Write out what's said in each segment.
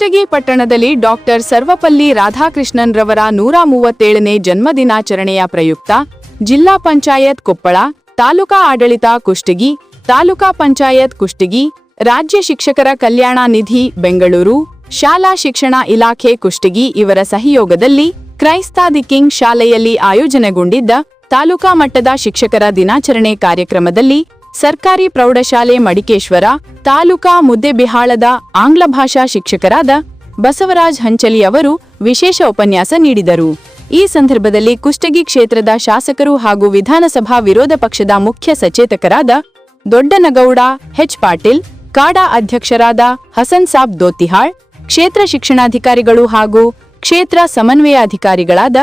ಕುಷ್ಟಗಿ ಪಟ್ಟಣದಲ್ಲಿ ಡಾಕ್ಟರ್ ಸರ್ವಪಲ್ಲಿ ರಾಧಾಕೃಷ್ಣನ್ ರವರ 137ನೇ ಜನ್ಮದಿನಾಚರಣೆಯ ಪ್ರಯುಕ್ತ ಜಿಲ್ಲಾ ಪಂಚಾಯತ್ ಕೊಪ್ಪಳ, ತಾಲೂಕಾ ಆಡಳಿತ ಕುಷ್ಟಗಿ, ತಾಲೂಕಾ ಪಂಚಾಯತ್ ಕುಷ್ಟಗಿ, ರಾಜ್ಯ ಶಿಕ್ಷಕರ ಕಲ್ಯಾಣ ನಿಧಿ ಬೆಂಗಳೂರು, ಶಾಲಾ ಶಿಕ್ಷಣ ಇಲಾಖೆ ಕುಷ್ಟಗಿ ಇವರ ಸಹಯೋಗದಲ್ಲಿ ಕ್ರೈಸ್ತ ದಿ ಕಿಂಗ್ ಶಾಲೆಯಲ್ಲಿ ಆಯೋಜನೆಗೊಂಡಿದ್ದ ತಾಲೂಕಾ ಮಟ್ಟದ ಶಿಕ್ಷಕರ ದಿನಾಚರಣೆ ಕಾರ್ಯಕ್ರಮದಲ್ಲಿ ಸರ್ಕಾರಿ ಪ್ರೌಢಶಾಲೆ ಮಡಿಕೇಶ್ವರ, ತಾಲೂಕಾ ಮುದ್ದೆಬಿಹಾಳದ ಆಂಗ್ಲ ಭಾಷಾ ಶಿಕ್ಷಕರಾದ ಬಸವರಾಜ್ ಹಂಚಲಿ ಅವರು ವಿಶೇಷ ಉಪನ್ಯಾಸ ನೀಡಿದರು. ಈ ಸಂದರ್ಭದಲ್ಲಿ ಕುಷ್ಟಗಿ ಕ್ಷೇತ್ರದ ಶಾಸಕರು ಹಾಗೂ ವಿಧಾನಸಭಾ ವಿರೋಧ ಪಕ್ಷದ ಮುಖ್ಯ ಸಚೇತಕರಾದ ದೊಡ್ಡನಗೌಡ ಹೆಚ್ ಪಾಟೀಲ್, ಕಾಡಾ ಅಧ್ಯಕ್ಷರಾದ ಹಸನ್ ಸಾಬ್ ದೋತಿಹಾಳ್, ಕ್ಷೇತ್ರ ಶಿಕ್ಷಣಾಧಿಕಾರಿಗಳು ಹಾಗೂ ಕ್ಷೇತ್ರ ಸಮನ್ವಯಾಧಿಕಾರಿಗಳಾದ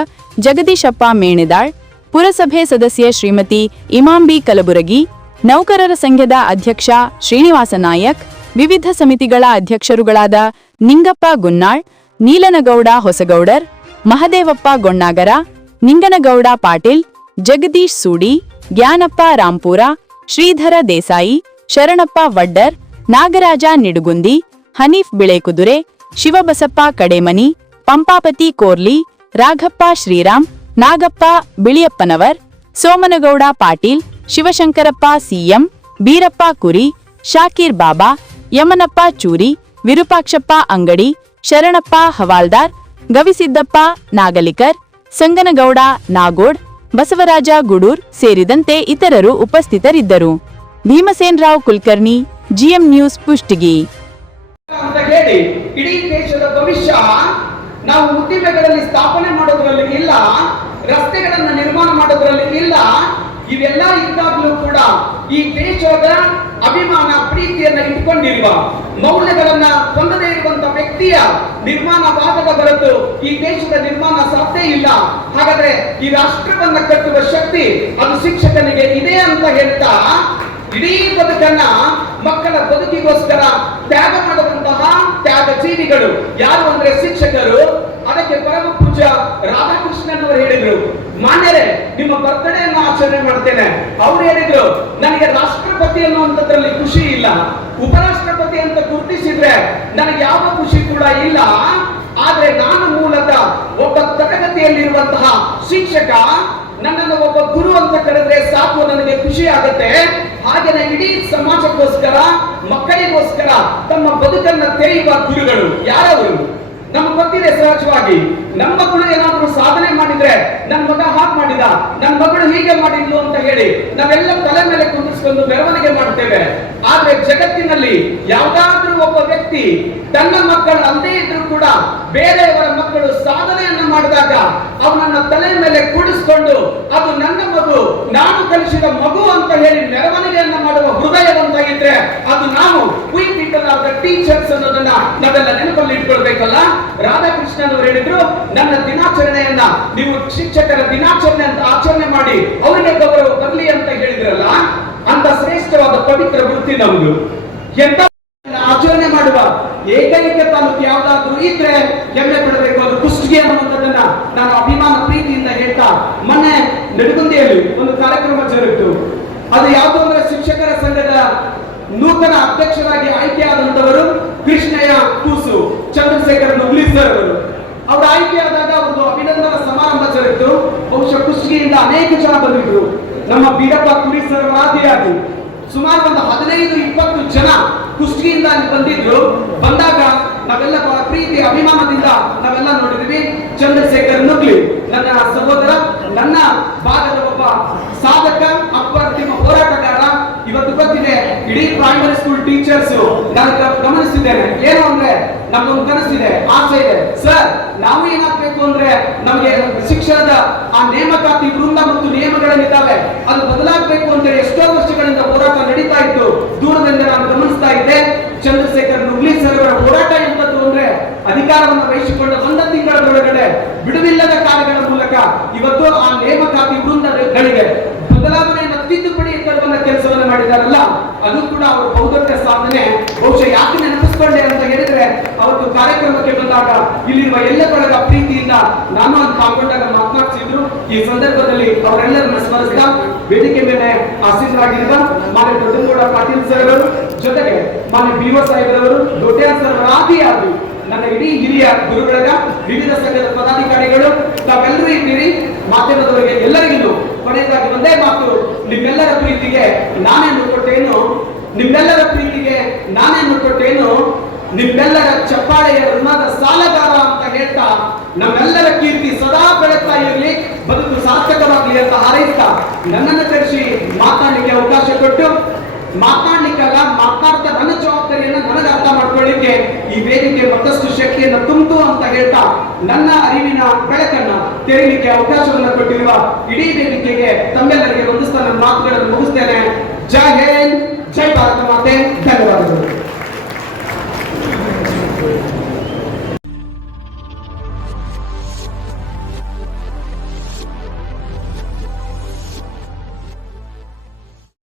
ಜಗದೀಶಪ್ಪ ಮೇಣೆದಾಳ್, ಪುರಸಭೆ ಸದಸ್ಯೆ ಶ್ರೀಮತಿ ಇಮಾಂಬಿ ಕಲಬುರಗಿ, ನೌಕರರ ಸಂಘದ ಅಧ್ಯಕ್ಷ ಶ್ರೀನಿವಾಸ ನಾಯಕ್, ವಿವಿಧ ಸಮಿತಿಗಳ ಅಧ್ಯಕ್ಷರುಗಳಾದ ನಿಂಗಪ್ಪ ಗುನ್ನಾಳ್, ನೀಲನಗೌಡ ಹೊಸಗೌಡರ್, ಮಹದೇವಪ್ಪ ಗೊಣ್ಣಾಗರ, ನಿಂಗನಗೌಡ ಪಾಟೀಲ್, ಜಗದೀಶ್ ಸೂಡಿ, ಜ್ಞಾನಪ್ಪ ರಾಂಪುರ, ಶ್ರೀಧರ ದೇಸಾಯಿ, ಶರಣಪ್ಪ ವಡ್ಡರ್, ನಾಗರಾಜ ನಿಡುಗುಂದಿ, ಹನೀಫ್ ಬಿಳೆಕುದುರೆ, ಶಿವಬಸಪ್ಪ ಕಡೇಮನಿ, ಪಂಪಾಪತಿ ಕೋರ್ಲಿ, ರಾಘಪ್ಪ ಶ್ರೀರಾಮ್, ನಾಗಪ್ಪ ಬಿಳಿಯಪ್ಪನವರ್, ಸೋಮನಗೌಡ ಪಾಟೀಲ್, ಶಿವಶಂಕರಪ್ಪ ಸಿಎಂ, ಬೀರಪ್ಪ ಕುರಿ, ಶಾಕೀರ್ ಬಾಬಾ, ಯಮನಪ್ಪ ಚೂರಿ, ವಿರೂಪಾಕ್ಷಪ್ಪ ಅಂಗಡಿ, ಶರಣಪ್ಪ ಹವಾಲ್ದಾರ್, ಗವಿಸಿದ್ದಪ್ಪ ನಾಗಲಿಕರ್, ಸಂಗನಗೌಡ ನಾಗೋಡ್, ಬಸವರಾಜ ಗುಡೂರ್ ಸೇರಿದಂತೆ ಇತರರು ಉಪಸ್ಥಿತರಿದ್ದರು. Bhimsen Rao Kulkarni, GM news Kushtagi. ಇಡೀ ದೇಶದ ಭವಿಷ್ಯ ನಾವು ಉದ್ದಿಮೆಗಳಲ್ಲಿ ಸ್ಥಾಪನೆ ಮಾಡೋದ್ರಲ್ಲಿ ಇಲ್ಲ, ರಸ್ತೆಗಳನ್ನು ನಿರ್ಮಾಣ ಮಾಡೋದ್ರಲ್ಲಿ ಇಲ್ಲ. ಇವೆಲ್ಲ ಇದ್ದಾಗಲೂ ಕೂಡ ಈ ದೇಶದ ಅಭಿಮಾನ ಪ್ರೀತಿಯನ್ನ ಇಟ್ಕೊಂಡಿರುವ, ಮೌಲ್ಯಗಳನ್ನ ಹೊಂದದೇ ಇರುವಂತಹ ವ್ಯಕ್ತಿಯ ನಿರ್ಮಾಣವಾಗದ ಹೊರತು ಈ ದೇಶದ ನಿರ್ಮಾಣ ಸಾಧ್ಯ ಇಲ್ಲ. ಹಾಗಾದ್ರೆ ಈ ರಾಷ್ಟ್ರವನ್ನ ಕಟ್ಟುವ ಶಕ್ತಿ ಅದು ಶಿಕ್ಷಕನಿಗೆ ಇದೆ ಅಂತ ಹೇಳ್ತಾ, ಇಡೀ ಬದುಕನ್ನ ಮಕ್ಕಳ ಬದುಕಿಗೋಸ್ಕರ ತ್ಯಾಗ ಮಾಡುವಂತಹ ತ್ಯಾಗ ಜೀವಿಗಳು ಯಾರು ಅಂದ್ರೆ ಶಿಕ್ಷಕರು. ಅದಕ್ಕೆ ಪರಮ ಪೂಜ್ಯ ರಾಧಾಕೃಷ್ಣನ್ ಅವರು ಹೇಳಿದ್ರು, ಮಾನ್ಯರೇ ನಿಮ್ಮ ಬರ್ತಡೆಯನ್ನು ಆಚರಣೆ ಮಾಡ್ತೇನೆ. ಅವ್ರು ಹೇಳಿದ್ರು, ನನಗೆ ರಾಷ್ಟ್ರಪತಿ ಅನ್ನುವಂಥದ್ರಲ್ಲಿ ಖುಷಿ ಇಲ್ಲ, ಉಪರಾಷ್ಟ್ರಪತಿ ಅಂತ ಗುರುತಿಸಿದ್ರೆ ನನಗೆ ಯಾವ ಖುಷಿ ಕೂಡ ಇಲ್ಲ. ಆದ್ರೆ ನಾನು ಮೂಲತಃ ಒಬ್ಬ ತರಗತಿಯಲ್ಲಿರುವಂತಹ ಶಿಕ್ಷಕ, ನನ್ನನ್ನು ಒಬ್ಬ ಗುರು ಅಂತ ಕರೆದ್ರೆ ಸಾಕು, ನನಗೆ ಖುಷಿ ಆಗುತ್ತೆ. ಹಾಗೆಯೇ ಇಡೀ ಸಮಾಜಕ್ಕೋಸ್ಕರ, ಮಕ್ಕಳಿಗೋಸ್ಕರ ತಮ್ಮ ಬದುಕನ್ನ ತೆರೆಯುವ ಗುರುಗಳು ಯಾರವರು ನಮ್ಗೆ ಗೊತ್ತಿದೆ. ಸಹಜವಾಗಿ ನಮ್ಮ ಮಕ್ಕಳು ಏನಾದ್ರೂ ಸಾಧನೆ ಮಾಡಿದ್ರೆ, ನನ್ನ ಮಗ ಹಾಗೆ ಮಾಡಿದ, ನನ್ನ ಮಗಳು ಹೀಗೆ ಮಾಡಿದ್ಲು ಅಂತ ಹೇಳಿ ನಾವೆಲ್ಲ ತಲೆ ಮೇಲೆ ಕುಂದಿಸ್ಕೊಂಡು ಮೆರವಣಿಗೆ ಮಾಡ್ತೇವೆ. ಆದ್ರೆ ಜಗತ್ತಿನಲ್ಲಿ ಯಾವ್ದಾದ್ರೂ ಒಬ್ಬ ವ್ಯಕ್ತಿ ತನ್ನ ಮಕ್ಕಳು ಅಲ್ಲದೇ ಇದ್ರು ಕೂಡ ಬೇರೆಯವರ ಮಕ್ಕಳು ಸಾಧನೆಯನ್ನ ಮಾಡಿದಾಗ ಅವನನ್ನ ತಲೆ ಮೇಲೆ ಕೂಡಿಸ್ಕೊಂಡು ಅದು ನನ್ನ ಮಗು, ನಾನು ಕಲಿಸಿದ ಮಗು ಅಂತ ಹೇಳಿ ಮೆರವಣಿಗೆಯನ್ನ ಮಾಡುವ ಹೃದಯವಂತಾಗಿದ್ರೆ ಅದು ನಾವು V people are the teachers ಅನ್ನೋದನ್ನ ನಾವೆಲ್ಲ ನೆನಪಲ್ಲಿ ಇಟ್ಕೊಳ್ಬೇಕಲ್ಲ. ರಾಧಾಕೃಷ್ಣನ್ ಅವರು ಹೇಳಿದ್ರು, ನನ್ನ ದಿನಾಚರಣೆಯನ್ನ ನೀವು ಶಿಕ್ಷಕರ ದಿನಾಚರಣೆ ಅಂತ ಆಚರಣೆ ಮಾಡಿ ಅವರಿಗೆ ಗೌರವ ಬರಲಿ ಅಂತ ಹೇಳಿದ್ರಲ್ಲ. ಅಂತ ಶ್ರೇಷ್ಠವಾದ ಪವಿತ್ರ ವೃತ್ತಿ ನಮ್ದು. ಎಂತ ಆಚರಣೆ ಮಾಡುವ ಏಕೈಕ ತಾಲೂಕು ಯಾವ್ದಾದ್ರೂ ಇದ್ರೆ ಹೆಮ್ಮೆ ಪಡಬೇಕು, ಅದು ಕುಷ್ಟಗಿ ಅನ್ನುವಂಥದ್ದನ್ನ ನಾನು ಅಭಿಮಾನ ಪ್ರೀತಿಯಿಂದ ಹೇಳ್ತಾ, ಮೊನ್ನೆ ನಡುಗುಂದಿಯಲ್ಲಿ ಒಂದು ಕಾರ್ಯಕ್ರಮ ಜರುಗಿತು. ಅದು ಯಾವುದು ಅಂದ್ರೆ ಶಿಕ್ಷಕರ ಸಂಘದ ನೂತನ ಅಧ್ಯಕ್ಷರಾಗಿ ಆಯ್ಕೆಯಾದಂತವರು ಕೃಷ್ಣಯ್ಯ ಕೂಸು ಚಂದ್ರಶೇಖರ್ ನುಗ್ಲಿ ಸರ್ ಅವರು. ಅವ್ರ ಆಯ್ಕೆಯಾದಾಗ ಅವ್ರದ್ದು ಅಭಿನಂದನಾ ಸಮಾರಂಭ ಜರುಗಿತು. ಬಹುಶಃ ಕುಷ್ಟಗಿಯಿಂದ ಅನೇಕ ಜನ ಬಂದಿದ್ರು. ನಮ್ಮ ಬೀರಪ್ಪ ಕುರಿ ಸರ್ ಆದಿಯಾಗಿ ಸುಮಾರು ಒಂದು 15-20 ಜನ ಕುಷ್ಟಗಿಯಿಂದ ಬಂದಿದ್ರು. ಬಂದಾಗ ನಾವೆಲ್ಲ ಪ್ರೀತಿ ಅಭಿಮಾನದಿಂದ ನಾವೆಲ್ಲ ನೋಡಿದ್ವಿ. ಚಂದ್ರಶೇಖರ್ ನುಗ್ಲಿ ನನ್ನ ಸಹೋದರ, ನನ್ನ ಭಾಗದ ಒಬ್ಬ ಸಾಧಕ, ಅಪ್ರತಿಮ ಹೋರಾಟಗಾರ. ಇವತ್ತು ಗೊತ್ತಿದೆ, ಇಡೀ ಪ್ರೈಮರಿ ಸ್ಕೂಲ್ ಟೀಚರ್ಸ್ ನಾನು ಗಮನಿಸಿದ್ದೇನೆ. ಏನು ಅಂದ್ರೆ ನಮ್ದೊಂದು ಕನಸಿದೆ, ಆಸೆ ಇದೆ. ಸರ್, ನಾವು ಏನಾಗಬೇಕು ಅಂದ್ರೆ ನಮಗೆ ಶಿಕ್ಷಣದ ಆ ನೇಮಕಾತಿ ವೃಂದ ಮತ್ತು ನಿಯಮಗಳೇನಿದ್ದಾವೆ ಅದು ಬದಲಾಗಬೇಕು ಅಂತ ಎಷ್ಟೋ ವರ್ಷಗಳಿಂದ ಹೋರಾಟ ನಡೀತಾ ಇತ್ತು. ದೂರದಿಂದ ನಾನು ಗಮನಿಸ್ತಾ ಇದ್ದೆ. ಚಂದ್ರಶೇಖರ್ ನುಗ್ಲಿ ಸರ್ ಅವರ ಹೋರಾಟ ಎಂಬುದು ಅಂದ್ರೆ ಅಧಿಕಾರವನ್ನು ವಹಿಸಿಕೊಂಡ 1 ತಿಂಗಳೊಳಗಡೆ ಬಿಡುವಿಲ್ಲದ ಕಾರ್ಯಗಳ ಮೂಲಕ ಇವತ್ತು ಆ ನೇಮಕಾತಿ ವೃಂದಗಳಿಗೆ ಬದಲಾವಣೆಯನ್ನು ತಿದ್ದುಪಡಿ ತರುವಂತ ಕೆಲಸವನ್ನು ಮಾಡಿದಾರಲ್ಲ, ಅದು ಕೂಡ ಅವರ ಬಹುದೊಡ್ಡ ಸಾಧನೆ. ಬಹುಶಃ ಯಾಕೆ ನೆನಪಿಸ್ಕೊಂಡೆ ಅಂತ ಹೇಳಿದ್ರೆ, ಅವತ್ತು ಕಾರ್ಯಕ್ರಮಕ್ಕೆ ಬಂದಾಗ ಇಲ್ಲಿರುವ ಎಲ್ಲ ಬಳಗ ಪ್ರೀತಿಯಿಂದ ನಾನು ಅಂತ ಪಾಲ್ಗೊಂಡಾಗ ಮಾತನಾಡಿಸಿದ್ರು. ಈ ಸಂದರ್ಭದಲ್ಲಿ ಅವರೆಲ್ಲರನ್ನ ಸ್ಮರಿಸಿದ ವೇದಿಕೆ ಮೇಲೆ ಆಸೀನರಾಗಿರುವ ಮಾನ್ಯ ದೊಡ್ಡನಗೌಡ ಪಾಟೀಲ್ ಸರ್ ಅವರು, ಜೊತೆಗೆ ಮಾನ್ಯ BO ಸಾಹೇಬರವರು, ದೊಡ್ಡ ಸರ್ ಆದಿಯಾಗಿ ನನ್ನ ಇಡೀ ಹಿರಿಯ ಗುರುಗಳಾದ ವಿವಿಧ ಸಂಘದ ಪದಾಧಿಕಾರಿಗಳು ತಾವೆಲ್ಲರೂ ಇದ್ದೀರಿ, ಮಾಧ್ಯಮದವರಿಗೆ ಎಲ್ಲರಿಗೂ ಕೊನೆಯದಾಗಿ ಒಂದೇ ಮಾತು, ನಿಮ್ಮೆಲ್ಲರ ಪ್ರೀತಿಗೆ ನಾನೇನು ಕೊಟ್ಟೇನು, ನಿಮ್ಮೆಲ್ಲರ ಪ್ರೀತಿಗೆ ನಾನೇನು ಕೊಟ್ಟೇನು, ನಿಮ್ಮೆಲ್ಲರ ಚಪ್ಪಾಳೆಯ ಋಣದ ಸಾಲಗಾರ ಅಂತ ಹೇಳ್ತಾ ನಮ್ಮೆಲ್ಲರ ಕೀರ್ತಿ ಸದಾ ಬೆಳಗ್ತಾ ಇರಲಿ, ಬದುಕು ಸಾರ್ಥಕವಾಗಲಿ ಅಂತ ಹಾರೈಸ್ತಾ ನನ್ನನ್ನು ಕರೆಸಿ ಮಾತನಾಡಲಿಕ್ಕೆ ಅವಕಾಶ ಕೊಟ್ಟು, ಮಾತನಾಡ್ಲಿಕ್ಕಲ್ಲ ಮಾತನಾಡ್ತಾ ನನ್ನ ಜವಾಬ್ದಾರಿಯನ್ನು ನನಗೆ ಅರ್ಥ ಮಾಡ್ಕೊಳ್ಳಿಕ್ಕೆ ಈ ವೇದಿಕೆ ಮತ್ತಷ್ಟು ಶಕ್ತಿಯನ್ನು ತುಂಬಿತು ಅಂತ ಹೇಳ್ತಾ ನನ್ನ ಅರಿವಿನ ಬೆಳಕನ್ನ ತೆರೀಲಿಕ್ಕೆ ಅವಕಾಶವನ್ನು ಕೊಟ್ಟಿರುವ ಇಡೀ ವೇದಿಕೆಗೆ ತಮ್ಮೆಲ್ಲರಿಗೆ ವಂದಿಸ್ತಾ ನನ್ನ ಮಾತುಗಳನ್ನು ಮುಗಿಸ್ತೇನೆ. ಜೈ ಹಿಂದ್, ಜೈ ಭಾರತ ಮಾತೆ, ಧನ್ಯವಾದಗಳು.